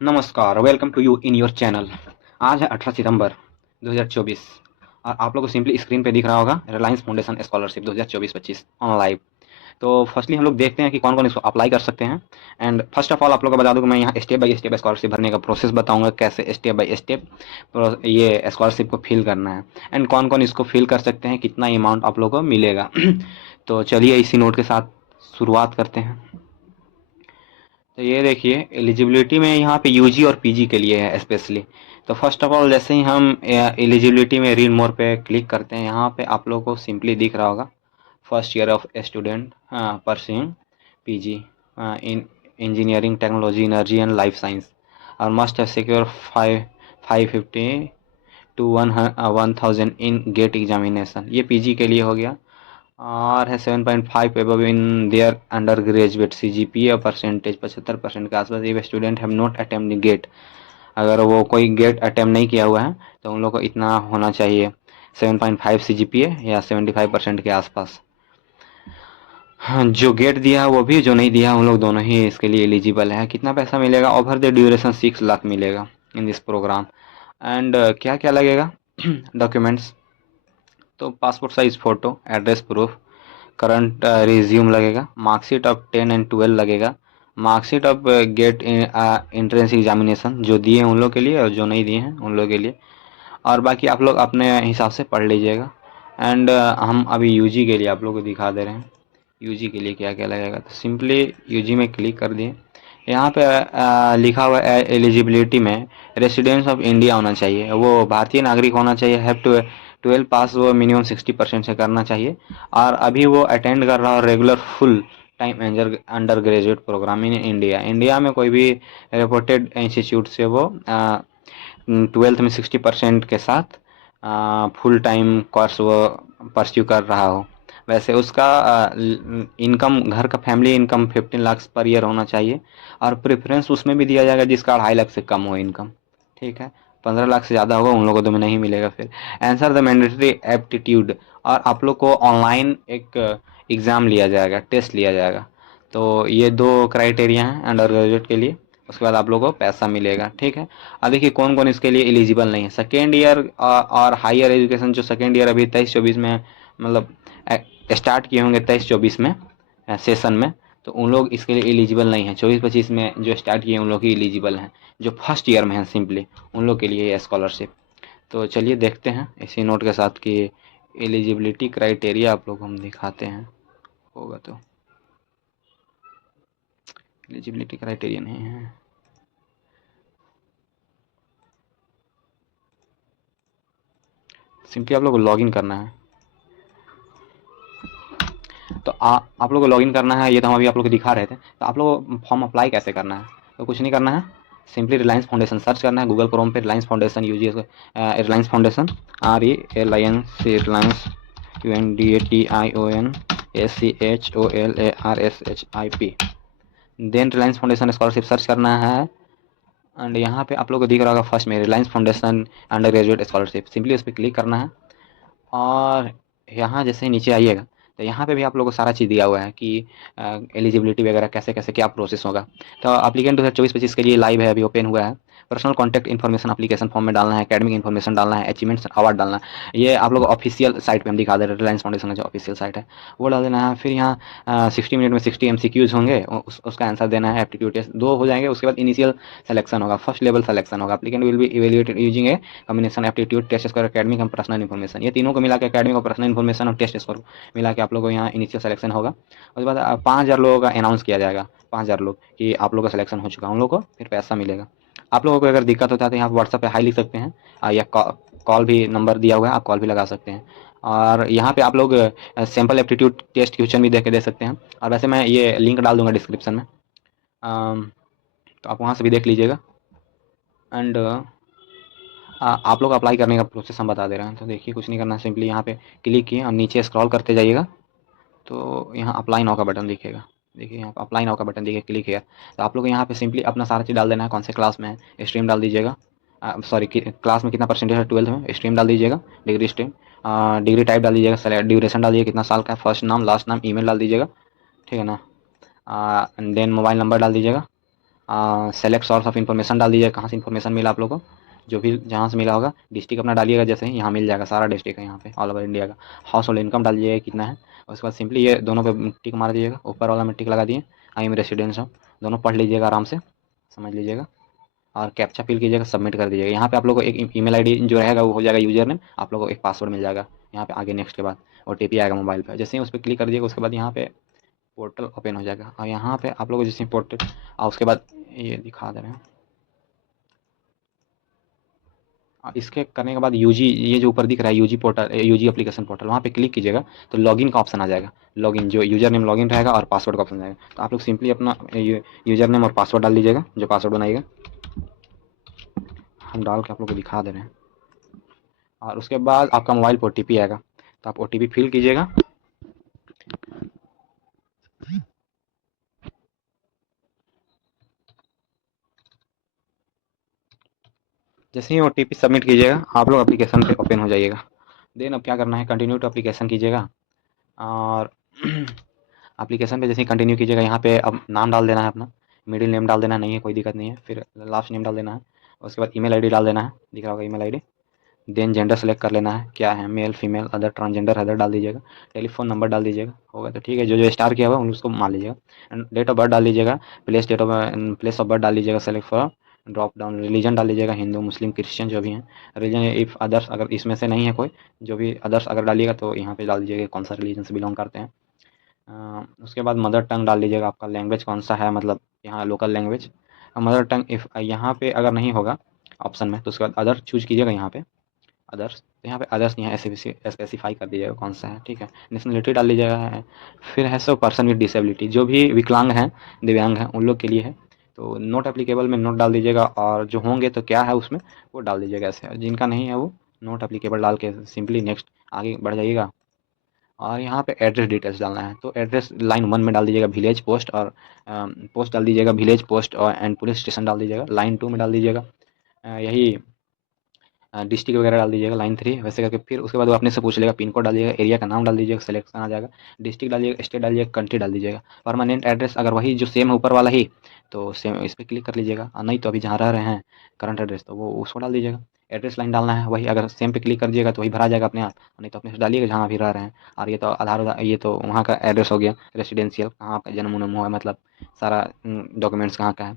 नमस्कार, welcome to you in your channel. आज है 18 सितंबर 2024 और आप लोगों को सिंपली स्क्रीन पे दिख रहा होगा Reliance Foundation scholarship 2024-25 on live. तो फर्स्टली हम लोग देखते हैं कि कौन कौन इसको अप्लाई कर सकते हैं। एंड फर्स्ट ऑफ ऑल आप लोग को बता दूं कि मैं यहाँ स्टेप बाय स्टेप स्कॉलरशिप भरने का प्रोसेस बताऊंगा, कैसे स्टेप बाय स्टेप ये स्कॉलरशिप को फिल करना है एंड कौन कौन इसको फिल कर सकते हैं, कितना अमाउंट आप लोग को मिलेगा। तो चलिए इसी नोट के साथ शुरुआत करते हैं। तो ये देखिए एलिजिबिलिटी में यहाँ पे यूजी और पीजी के लिए है स्पेशली। तो फर्स्ट ऑफ ऑल जैसे ही हम एलिजिबिलिटी में रीड मोर पे क्लिक करते हैं, यहाँ पे आप लोगों को सिंपली दिख रहा होगा first year of student pursuing PG in engineering technology energy and life science और must have secure 550 to 1000 in GATE examination. ये पीजी के लिए हो गया। और है 7.5 above in their undergraduate CGPA और परसेंटेज 75% के आसपास। ये student have not attempt GATE, अगर वो कोई गेट अटेम्प्ट नहीं किया हुआ है तो उन लोग को इतना होना चाहिए 7.5 CGPA या 75% के आसपास। हाँ, जो गेट दिया है वो भी, जो नहीं दिया है उन लोग दोनों ही इसके लिए एलिजिबल है। कितना पैसा मिलेगा? ओवर द ड्यूरेशन 6 लाख मिलेगा इन दिस प्रोग्राम। एंड क्या क्या लगेगा डॉक्यूमेंट्स? तो passport size photo, address proof, current resume लगेगा, मार्कशीट ऑफ 10 एंड 12 लगेगा, marksheet of GATE entrance examination जो दिए हैं उन लोग के लिए और जो नहीं दिए हैं उन लोग के लिए। और बाकी आप लोग अपने हिसाब से पढ़ लीजिएगा। एंड हम अभी यूजी के लिए आप लोग को दिखा दे रहे हैं यूजी के लिए क्या क्या लगेगा। तो सिंपली यूजी में क्लिक कर दिए। यहाँ पे लिखा हुआ है एलिजिबिलिटी में रेसिडेंस ऑफ इंडिया होना चाहिए, वो भारतीय नागरिक होना चाहिए, हैव टू 12 पास वो मिनिमम 60% से करना चाहिए। और अभी वो अटेंड कर रहा हो regular full time undergraduate program in India. India में कोई भी रिपोर्टेड इंस्टीट्यूट से वो 12th में 60% के साथ फुल टाइम कोर्स वो परस्यू कर रहा हो। वैसे उसका इनकम, घर का family income 15 lakh per year होना चाहिए। और प्रेफरेंस उसमें भी दिया जाएगा जिसका 2.5 लाख से कम हो इनकम। ठीक है, 15 लाख से ज़्यादा होगा उन लोगों को तो नहीं मिलेगा। फिर आंसर द मैंडेटरी एप्टीट्यूड, और आप लोग को ऑनलाइन एक एग्ज़ाम लिया जाएगा, टेस्ट लिया जाएगा। तो ये दो क्राइटेरिया हैं अंडर ग्रेजुएट के लिए। उसके बाद आप लोगों को पैसा मिलेगा। ठीक है, अब देखिए कौन कौन इसके लिए एलिजिबल नहीं है। सेकेंड ईयर और हायर एजुकेशन, जो सेकेंड ईयर अभी 23-24 में मतलब स्टार्ट किए होंगे 23-24 में सेशन में, तो उन लोग इसके लिए एलिजिबल नहीं है। 24-25 में जो स्टार्ट किए उन लोग ही एलिजिबल हैं। जो फर्स्ट ईयर में हैं सिंपली उन लोग के लिए ये स्कॉलरशिप। तो चलिए देखते हैं इसी नोट के साथ कि एलिजिबिलिटी क्राइटेरिया आप लोग हम दिखाते हैं होगा। तो एलिजिबिलिटी क्राइटेरिया नहीं है। सिंपली आप लोग को लॉगिन करना है। तो आप लोग को लॉगिन करना है, ये तो हम अभी आप लोग को दिखा रहे थे। तो आप लोग को फॉर्म अप्लाई कैसे करना है? तो कुछ नहीं करना है, सिंपली रिलायंस फाउंडेशन सर्च करना है गूगल क्रोम पे। Reliance Foundation UG Reliance Foundation RELIANCE Reliance UNDATIONSCHOLARSHIP। Then Reliance Foundation scholarship search करना है। एंड यहाँ पे आप लोग को दिख रहा होगा फर्स्ट में Reliance foundation under graduate scholarship, simply उस पर क्लिक करना है। और यहाँ जैसे ही नीचे आइएगा तो यहाँ पे भी आप लोगों को सारा चीज़ दिया हुआ है कि एलिजिबिलिटी वगैरह कैसे कैसे क्या प्रोसेस होगा। तो अप्लीकेंट 2024-25 के लिए लाइव है, अभी ओपन हुआ है। Personal contact information application form में डालना है, एकेडमिक इन्फॉर्मेशन डालना है, अचीवमेंट्स अवार्ड डालना है। ये आप लोग ऑफिशियल साइट पे हम दिखा दे रहे हैं, रिलायंस फाउंडेशन का जो ऑफिशियल साइट है वो डाल देना है। फिर यहाँ 60 मिनट में 60 MCQs होंगे, उसका आंसर देना है। एप्टीट्यूड टेस्ट 2 हो जाएंगे, उसके बाद इनिशियल सेलेक्शन होगा, फर्स्ट लेवल सेलेक्शन होगा। Applicant will be evaluated using a combination aptitude test score academic and personal information. ये तीनों को मिला के एकेडमिक और पर्सनल इन्फॉर्मेशन और टेस्ट स्कोर मिला के आप लोगों को यहाँ इनिशियल सेलेक्शन होगा। उसके बाद 5,000 लोगों का अनाउंस किया जाएगा, 5,000 लोग कि आप लोगों का सिलेक्शन हो चुका है, उन लोगों को फिर पैसा मिलेगा। आप लोगों को अगर दिक्कत होता है तो यहाँ व्हाट्सएप पे हाई लिख सकते हैं, या कॉल भी नंबर दिया हुआ है, आप कॉल भी लगा सकते हैं। और यहाँ पे आप लोग सैम्पल एप्टीट्यूड टेस्ट क्वेश्चन भी दे सकते हैं। और वैसे मैं ये लिंक डाल दूंगा डिस्क्रिप्शन में, तो आप वहाँ से भी देख लीजिएगा। एंड आप लोग अप्लाई करने का प्रोसेस हम बता दे रहे हैं। तो देखिए कुछ नहीं करना, सिंपली यहाँ पे क्लिक किए और नीचे स्क्रॉल करते जाइएगा तो यहाँ अप्लाई नाउ का बटन दिखेगा। देखिए यहाँ अप्लाई नाउ का बटन देखिए, क्लिक किया तो आप लोग यहाँ पे सिंपली अपना सारा चीज़ डाल देना है। कौन से क्लास में है, स्ट्रीम डाल दीजिएगा, सॉरी क्लास में कितना परसेंटेज है 12th में, स्ट्रीम डाल दीजिएगा, डिग्री स्ट्रीम, डिग्री टाइप डाल दीजिएगा, ड्यूरेशन डाल दीजिएगा कितना साल का है, फर्स्ट नाम लास्ट नाम ईमेल डाल दीजिएगा, ठीक है ना। एंड देन मोबाइल नंबर डाल दीजिएगा। सेलेक्ट सोर्स ऑफ इन्फॉर्मेशन डाल दीजिएगा, कहाँ से इन्फॉर्मेशन मिला आप लोगों को, जो भी जहाँ से मिला होगा। डिस्ट्रिक्ट अपना डालिएगा, जैसे ही यहाँ मिल जाएगा, सारा डिस्ट्रिक्ट है यहाँ पे ऑल ओवर इंडिया का। हाउस होल्ड इनकम डाल दीजिएगा कितना है। उसके बाद सिंपली ये दोनों पे टिक मार दीजिएगा, ऊपर वाला में टिक लगा दिए, आई एम रेसिडेंस हूँ, दोनों पढ़ लीजिएगा आराम से, समझ लीजिएगा। और कैप्चा फिल कीजिएगा, सबमिट कर दीजिएगा। यहाँ पे आप लोगों को एक ईमेल आईडी जो रहेगा वो हो जाएगा यूजर नेम, आप लोगों को एक पासवर्ड मिल जाएगा यहाँ पे आगे नेक्स्ट के बाद, ओटीपी आएगा मोबाइल पे। जैसे ही उस पर क्लिक कर दीजिएगा, उसके बाद यहाँ पे पोर्टल ओपन हो जाएगा, और यहाँ पे आप लोग जैसे पोर्टल, और उसके बाद ये दिखा दे रहे हैं, इसके करने के बाद यूजी, ये जो ऊपर दिख रहा है UG portal, UG application portal, वहाँ पे क्लिक कीजिएगा तो लॉगिन का ऑप्शन आ जाएगा। लॉगिन जो यूजर नेम लॉगिन रहेगा और पासवर्ड का ऑप्शन आएगा, तो आप लोग सिंपली अपना यूजर नेम और पासवर्ड डाल दीजिएगा, जो पासवर्ड बनाइएगा। हम डाल के आप लोग को दिखा दे रहे हैं। और उसके बाद आपका मोबाइल पर ओटीपी आएगा, तो आप ओटीपी फिल कीजिएगा। जैसे ही ओटीपी सबमिट कीजिएगा, आप लोग एप्लीकेशन पे ओपन हो जाइएगा। देन अब क्या करना है, कंटिन्यू टू एप्लीकेशन कीजिएगा। और एप्लीकेशन पे जैसे ही कंटिन्यू कीजिएगा, यहाँ पे अब नाम डाल देना है अपना, मिडिल नेम डाल देना नहीं है, कोई दिक्कत नहीं है। फिर लास्ट नेम डाल देना है। उसके बाद ईमेल आईडी डाल देना है, दिख रहा होगा email ID. Then gender select कर लेना है, क्या है, male female other transgender other डाल दीजिएगा। टेलीफोन नंबर डाल दीजिएगा, होगा तो ठीक है, जो जो स्टार किया हुआ है उसको मान लीजिएगा। एंड डेट ऑफ बर्थ डाल दीजिएगा, प्लेस ऑफ बर्थ डाल दीजिएगा, select for drop down, religion डाल दीजिएगा, हिंदू मुस्लिम क्रिश्चियन जो भी हैं रिलीजन। इफ़ अदर्स अगर इसमें से नहीं है कोई, जो भी अदर्स अगर डालिएगा तो यहाँ पे डाल दीजिएगा कौन सा रिलीजन से बिलोंग करते हैं। उसके बाद मदर टंग डाल दीजिएगा, आपका लैंग्वेज कौन सा है, मतलब यहाँ local language mother tongue. If यहाँ पे अगर नहीं होगा ऑप्शन में, तो उसके बाद अदर चूज कीजिएगा यहाँ पे अदर्स, तो यहाँ पे अदर्स यहाँ स्पेसिफाई कर दीजिएगा कौन सा है, ठीक है। नेशनलिटी डाल लीजिएगा। फिर है सो पर्सन विद डिसेबिलिटी, जो भी विकलांग हैं दिव्यांग हैं उन लोग के लिए है, तो नोट एप्लीकेबल में नोट डाल दीजिएगा, और जो होंगे तो क्या है उसमें वो डाल दीजिएगा ऐसे, जिनका नहीं है वो नोट एप्लीकेबल डाल के सिंपली नेक्स्ट आगे बढ़ जाइएगा। और यहाँ पे एड्रेस डिटेल्स डालना है, तो एड्रेस लाइन 1 में डाल दीजिएगा विलेज पोस्ट, और पोस्ट डाल दीजिएगा विलेज पोस्ट, और एंड पुलिस स्टेशन डाल दीजिएगा। लाइन 2 में डाल दीजिएगा यही डिस्ट्रिक्ट वगैरह डाल दीजिएगा, लाइन 3 वैसे करके। फिर उसके बाद वो अपने से पूछ लेगा, पिन कोड डालिएगा, एरिया का नाम डाल दीजिएगा, सिलेक्शन आ जाएगा। डिस्ट्रिक्ट डालिएगा, स्टेट डालिएगा, कंट्री डाल दीजिएगा। परमानेंट एड्रेस अगर वही जो सेम है ऊपर वाला ही, तो सेम इस पर क्लिक कर लीजिएगा, और नहीं तो अभी जहाँ रह रहे हैं करंट एड्रेस, तो वो उसको डाल दीजिएगा। एड्रेस लाइन डालना है वही, अगर सेम पे क्लिक कर दीजिएगा तो वही भरा जाएगा अपने आप, नहीं तो अपने से डालिएगा जहाँ भी रह रहे हैं। और ये तो आधार, ये तो वहाँ का एड्रेस हो गया रेसिडेंशियल, कहाँ आपका जन्म उन्म हुआ है, मतलब सारा डॉक्यूमेंट्स कहाँ का है।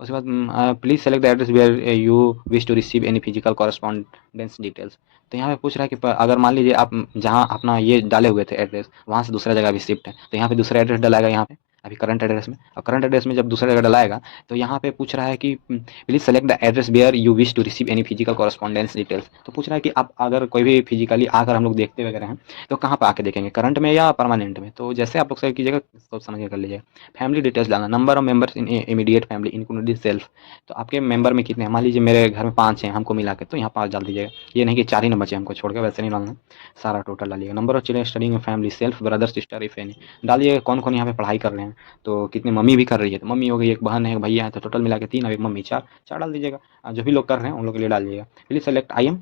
उसके बाद please select the address where you wish to receive any physical correspondence details. तो यहाँ पे पूछ रहा है कि अगर मान लीजिए आप जहाँ अपना ये डाले हुए थे एड्रेस, वहाँ से दूसरा जगह भी शिफ्ट है, तो यहाँ पे दूसरा एड्रेस डलाएगा यहाँ पे अभी करंट एड्रेस में। और करंट एड्रेस में जब दूसरा जगह डलाएगा, तो यहाँ पे पूछ रहा है कि please select the address where you wish to receive any physical correspondence details. तो पूछ रहा है कि आप अगर कोई भी फिजिकली आकर हम लोग देखते वगैरह हैं, तो कहाँ पर आके देखेंगे, करंट में या परमानेंट में। तो जैसे आप लोग सेलेक्ट कीजिएगा सोच समझ के कर लीजिएगा। फैमिली डिटेल्स डालना, number of members in immediate family including self. तो आपके मेंबर में कितने हैं, मान लीजिए मेरे घर में 5 हैं हमको मिला के, तो यहाँ 5 डाल दीजिएगा। ये नहीं कि 4 ही नंबर चाहिए हमको छोड़ के, वैसे नहीं डालना, सारा टोटल डालिएगा। Number of children studying in family, self brother sister if any डालिएगा। कौन कौन यहाँ पे पढ़ाई कर रहे हैं, तो कितने मम्मी भी कर रही है, तो मम्मी हो गई, एक बहन है, एक भैया है, तो टोटल मिला के 3, और एक मम्मी 4, 4 डाल दीजिएगा। जो भी लोग कर रहे हैं उन लोग के लिए डालिएगा। Please select I am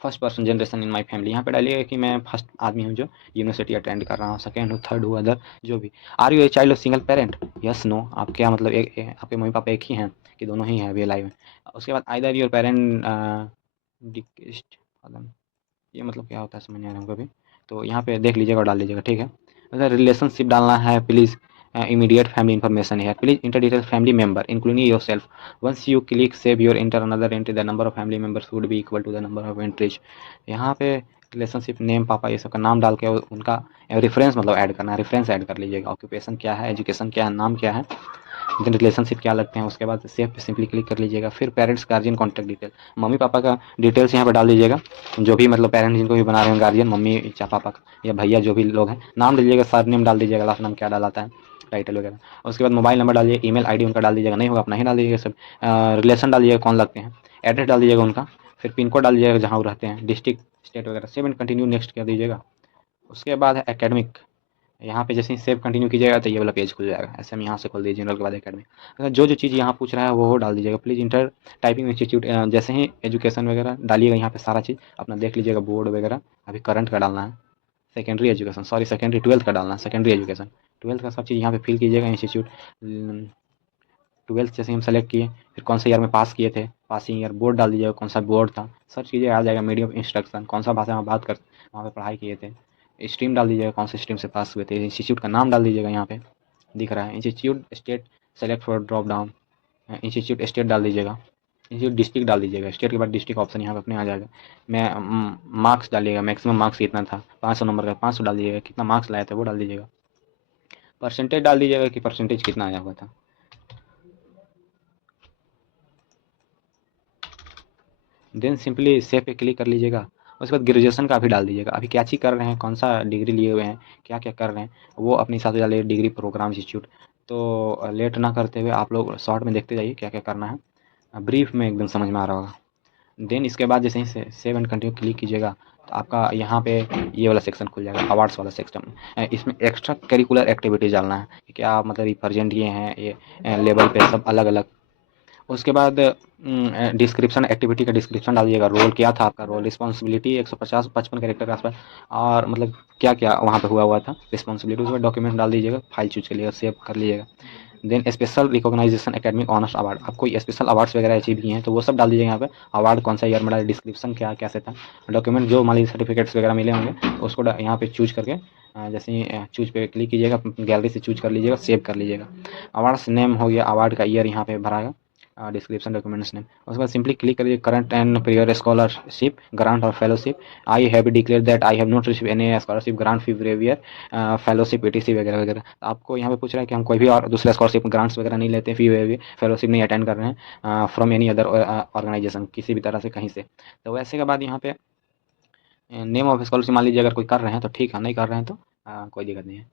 first person generation in my family, यहाँ पे डालिएगा कि मैं फर्स्ट आदमी हूँ जो यूनिवर्सिटी अटेंड कर रहा हूँ, सेकंड हूँ, थर्ड हूँ, अदर जो भी। Are you a child of single parent, yes no, आप क्या मतलब आपके मम्मी पापा एक ही हैं कि दोनों ही हैं अभी लाइव में। उसके बाद आइदर योर पेरेंट डिकेस्ट, ये मतलब क्या होता है समझ नहीं आ रहा हमको भी, तो यहाँ पे देख लीजिएगा और डाल लीजिएगा, ठीक है। अगर रिलेशनशिप डालना है, प्लीज़ इमीडिएट फैमिली इन्फॉर्मेशन है, please enter detail family member including yourself. Once you click save your enter another entry, the number of family members would be equal to the number of entries. यहाँ पे relationship name पापा ये सब का नाम डाल के उनका रेफरेंस मतलब ऐड करना है, रेफरेंस ऐड कर लीजिएगा। ऑक्यूपेशन क्या है, एजुकेशन क्या है, नाम क्या है, देन रिलेशनशिप क्या लगते हैं। उसके बाद सेव पे सिंपली क्लिक कर लीजिएगा। फिर parents guardian contact detail, mummy papa का डिटेल्स यहाँ पर डाल दीजिएगा, जो भी मतलब पेरेंट्स जिनको भी बना रहे हैं गार्जियन, मम्मी या पापा का या भैया जो भी लोग हैं, नाम दीजिएगा, सर नेम डाल दीजिएगा, लास्ट नाम क्या डालाता है, टाइटल वगैरह। उसके बाद मोबाइल नंबर डालिए, ईमेल आईडी उनका डाल दीजिएगा, नहीं होगा अपना ही डाल दीजिएगा सब। रिलेशन डालिएगा कौन लगते हैं, एड्रेस डाल दीजिएगा उनका, फिर पिन कोड डाल दीजिएगा जहाँ वो रहते हैं, डिस्ट्रिक्ट स्टेट वगैरह, सेव एंड कंटिन्यू नेक्स्ट कर दीजिएगा। उसके बाद है एकेडमिक, यहाँ पे जैसे ही सेव कंटिन्यू कीजिएगा तो ये वाला पेज खुल जाएगा। ऐसे हम यहाँ से खोल दीजिए जनरल के बाद एकेडमी, जो जो चीज़ यहाँ पूछ रहा है वो डाल दीजिएगा। प्लीज़ इंटर टाइपिंग इंस्टीट्यूट, जैसे ही एजुकेशन वगैरह डालिएगा यहाँ पे सारा चीज़ अपना देख लीजिएगा, बोर्ड वगैरह अभी करंट का डालना है, secondary education sorry secondary 12th का डालना है, सेकेंडरी एजुकेशन 12th का सब चीज़ यहाँ पे फिल कीजिएगा। इंस्टीट्यूट ट्वेल्थ जैसे हम सेलेक्ट किए, फिर कौन सा ईयर में पास किए थे, पासिंग ईयर, बोर्ड डाल दीजिएगा, कौन सा बोर्ड था, सब चीज़ें आ जाएगा। मीडियम ऑफ इंस्ट्रक्शन, कौन सा भाषा में बात कर वहाँ पे पढ़ाई किए थे, स्ट्रीम डाल दीजिएगा, कौन से स्ट्रीम से पास हुए थे, इंस्टीट्यूट का नाम डाल दीजिएगा, यहाँ पे दिख रहा है institute, state, select for drop down, institute state डाल दीजिएगा, इंस्टीट्यूट डिस्ट्रिक्ट डाल दीजिएगा, स्टेट के बाद डिस्ट्रिक्ट ऑप्शन यहाँ पे अपने आ जाएगा। मैं मार्क्स डालिएगा, मैक्सिमम मार्क्स कितना था, 500 नंबर का 500 डाल दीजिएगा, कितना मार्क्स लाया था वो डाल दीजिएगा, परसेंटेज डाल दीजिएगा कि परसेंटेज कितना आया हुआ था। देन सिंपली सेव पे क्लिक कर लीजिएगा। उसके बाद ग्रेजुएशन का भी डाल दीजिएगा, अभी क्या चीज़ कर रहे हैं, कौन सा डिग्री लिए हुए हैं, क्या क्या कर रहे हैं, वो अपने हिसाब से डालिए, डिग्री प्रोग्राम इंस्टीट्यूट। तो लेट ना करते हुए आप लोग शॉर्ट में देखते जाइए क्या क्या करना है, ब्रीफ में एकदम समझ में आ रहा होगा। देन इसके बाद जैसे ही सेव एंड कंटिन्यू क्लिक कीजिएगा तो आपका यहाँ पे ये वाला सेक्शन खुल जाएगा, अवार्ड्स वाला सेक्शन। इसमें एक्स्ट्रा करिकुलर एक्टिविटीज़ डालना है कि क्या मतलब रिप्रेजेंट ये हैं, ये लेवल पे सब अलग अलग। उसके बाद डिस्क्रिप्शन, एक्टिविटी का डिस्क्रिप्शन डालिएगा, रोल क्या था आपका, रोल रिस्पॉन्सिबिलिटी 150-55 कैरेक्टर के आसपास, और मतलब क्या क्या वहाँ पे हुआ था रिस्पॉन्सिबिलिटी। उसके बाद डॉक्यूमेंट डाल दीजिएगा, फाइल चूज कर लीजिएगा, सेव कर लीजिएगा। Then special recognition academic honours award, आप कोई स्पेशल अवार्ड्स वगैरह अचीव किए हैं तो वो सब डाल दीजिएगा यहाँ पे, अवार्ड कौन सा ईयर में डाले, डिस्क्रिप्शन क्या कैसे था, डॉक्यूमेंट जो मान लीजिए सर्टिफिकेट्स वगैरह मिले होंगे तो उसको यहाँ पे चूज करके जैसे ही चूज पे क्लिक कीजिएगा, गैलरी से चूज कर लीजिएगा, सेव कर लीजिएगा। अवार्ड्स नेम हो गया, अवार्ड का ईयर यहाँ पे भराएगा, डिस्क्रिप्शन डॉक्यूमेंट्स नेम। उसके बाद सिंपली क्लिक करिए current and prior scholarship grant और fellowship, I have declare that I have not receive any scholarship grant fee prior fellowship PTC वगैरह वगैरह। आपको यहाँ पे पूछ रहा है कि हम कोई भी और दूसरा स्कॉलरशिप ग्रांट्स वगैरह नहीं लेते, फी फेलोशिप नहीं अटेंड कर रहे हैं फ्रॉम एनी अदर ऑर्गेनाइजेशन, किसी भी तरह से कहीं से। तो वैसे के बाद यहाँ पे नेम ऑफ स्कॉलरशिप मान लीजिए अगर कोई कर रहे हैं तो ठीक है, नहीं कर रहे हैं तो कोई दिक्कत नहीं है।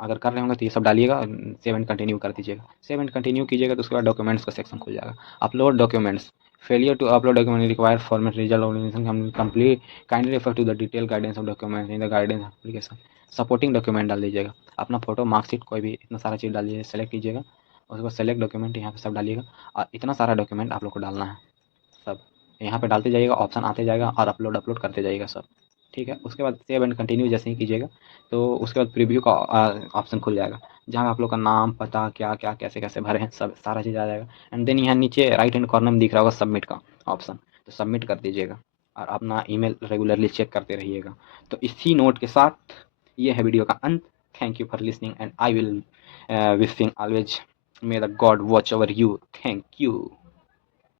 अगर कर रहे होंगे तो ये सब डालिएगा, सेव एंड कंटिन्यू कर दीजिएगा। सेव एंड कंटिन्यू कीजिएगा तो उसके बाद डॉक्यूमेंट्स का सेक्शन खुल जाएगा, upload documents, failure to upload document require format result organisation complete, kindly refer to the detail guidance of document in the guidance application. Supporting document डाल दीजिएगा, अपना फोटो, मार्कशीट, कोई भी इतना सारा चीज़ डालिए, सेलेक्ट कीजिएगा। उसके बाद सेलेक्ट डॉक्यूमेंट यहाँ पे सब डालिएगा, और इतना सारा डॉक्यूमेंट आप लोग को डालना है सब, यहाँ पे डालते जाइएगा, ऑप्शन आते जाएगा और अपलोड अपलोड करते जाइएगा सब, ठीक है। उसके बाद सेव एंड कंटिन्यू जैसे ही कीजिएगा तो उसके बाद प्रीव्यू का ऑप्शन खुल जाएगा, जहाँ आप लोग का नाम, पता, क्या क्या कैसे कैसे भरे हैं, सब सारा चीज़ आ जाएगा। एंड देन यहाँ नीचे राइट हैंड कॉर्नर में दिख रहा होगा सबमिट का ऑप्शन, तो सबमिट कर दीजिएगा और अपना ईमेल रेगुलरली चेक करते रहिएगा। तो इसी नोट के साथ ये है वीडियो का अंत। Thank you for listening and I will wishing always may the God watch over you. Thank you.